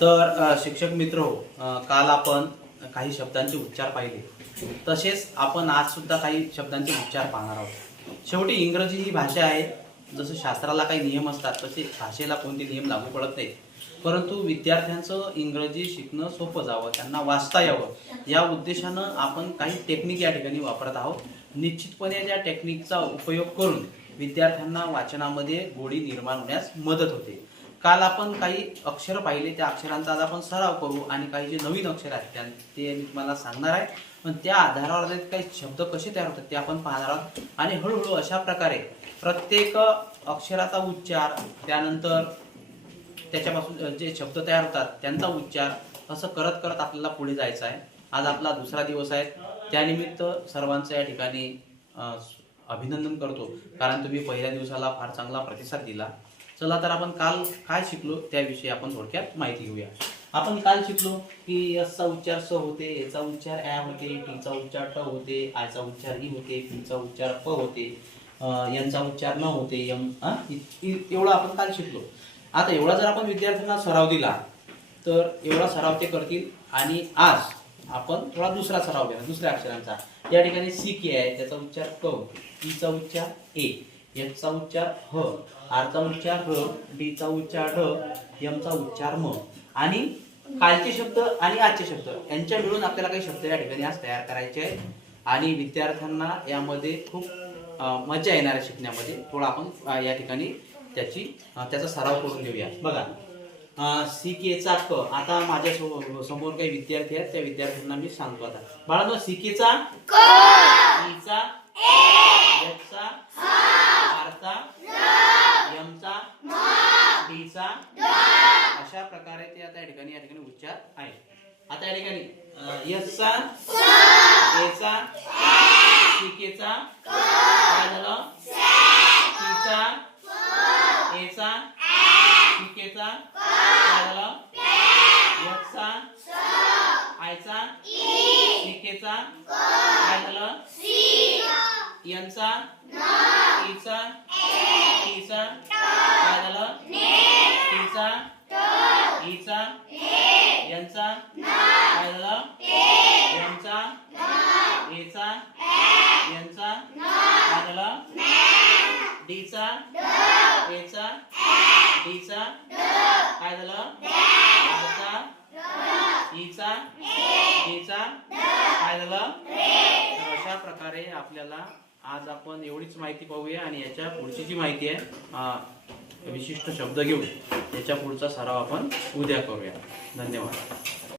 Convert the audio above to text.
तर शिक्षक मित्र हो, काल आपण काही शब्दांचे उच्चार पाहिले, तसेच आपण आज सुद्धा काही शब्दांचे उच्चार पाहणार आहोत। शेवटी इंग्रजी ही भाषा आहे। जसं शास्त्राला काही नियम असतात तसे भाषेला कोणते नियम लागू पडत नाही, परंतु विद्यार्थ्यांचं इंग्रजी शिकणं सोपं जावं, त्यांना वाचता यावं या उद्देशानं आपण काही टेक्निक या ठिकाणी वापरत आहोत। निश्चितपणे या टेक्निकचा उपयोग करून विद्यार्थ्यांना वाचनामध्ये गोडी निर्माण होण्यास मदत होते। काल आपण काही अक्षर पाहिले, त्या अक्षरांचा आज आपण सराव करू आणि काही जे नवीन अक्षर आहेत ते मी तुम्हाला सांगणार आहे। पण त्या आधारावर काही शब्द कसे तयार होतात ते आपण पाहणार आहोत आणि हळूहळू अशा प्रकारे प्रत्येक अक्षराचा उच्चार, त्यानंतर त्याच्यापासून जे शब्द तयार होतात त्यांचा उच्चार, असं करत करत आपल्याला पुढे जायचं आहे। आज आपला दुसरा दिवस आहे, त्यानिमित्त सर्वांचं या ठिकाणी अभिनंदन करतो, कारण तुम्ही पहिल्या दिवसाला फार चांगला प्रतिसाद दिला। चला तर आपण काल काय शिकलो त्याविषयी आपण थोडक्यात माहिती घेऊया। आपण काल शिकलो की एसचा उच्चार स होते, एचा उच्चार ॲ होते, टीचा उच्चार ट होते, आयचा उच्चार ई होते, पीचा उच्चार प होते, यांचा उच्चार न होते, यम एवढं आपण काल शिकलो। आता एवढा जर आपण विद्यार्थ्यांना सराव दिला तर एवढा सराव ते करतील। आणि आज आपण थोडा दुसरा सराव घेणार दुसऱ्या अक्षरांचा। या ठिकाणी सी के आहे, त्याचा उच्चार क, ईचा उच्चार ए, एचचा उच्चार ह, आरचा उच्चार र, डीचा उच्चार ढ, यमचा उच्चार म। आणि कालचे शब्द आणि आजचे शब्द यांच्या मिळून आपल्याला काही शब्द या ठिकाणी आज तयार करायचे आहेत आणि विद्यार्थ्यांना यामध्ये खूप मजा येणार आहे शिकण्यामध्ये। थोडा आपण या ठिकाणी त्याचा सराव करून घेऊया। बघा, सी केचा क, आता माझ्या समोर काही विद्यार्थी आहेत, त्या विद्यार्थ्यांना मी सांगतो। आता बाळांनो, सी केचा क, ईचा ए, एचचा आरचा यमचा डीचा ड, अशा प्रकारे ते आता या ठिकाणी उच्चार आहे। आता या ठिकाणी यसचा स, एचा सीकेचा काय झालं, टीचा एचा सीकेचा काय झालं, यसचा आयचा सीकेचा काय झालं, यनचा ईचा टीचा काय झालं, टीचा ईचा यनचा काय झालं, यनचा एचा यनचा काय झालं, डीचा एचा डीचा काय झालं, आरचा ईचा डीचा काय झालं। तर अशा प्रकारे आपल्याला आज आपण एवढीच माहिती पाहूया आणि याच्या पुढची जी माहिती आहे विशिष्ट शब्द घेऊन याच्या पुढचा सराव आपण उद्या करूया। धन्यवाद।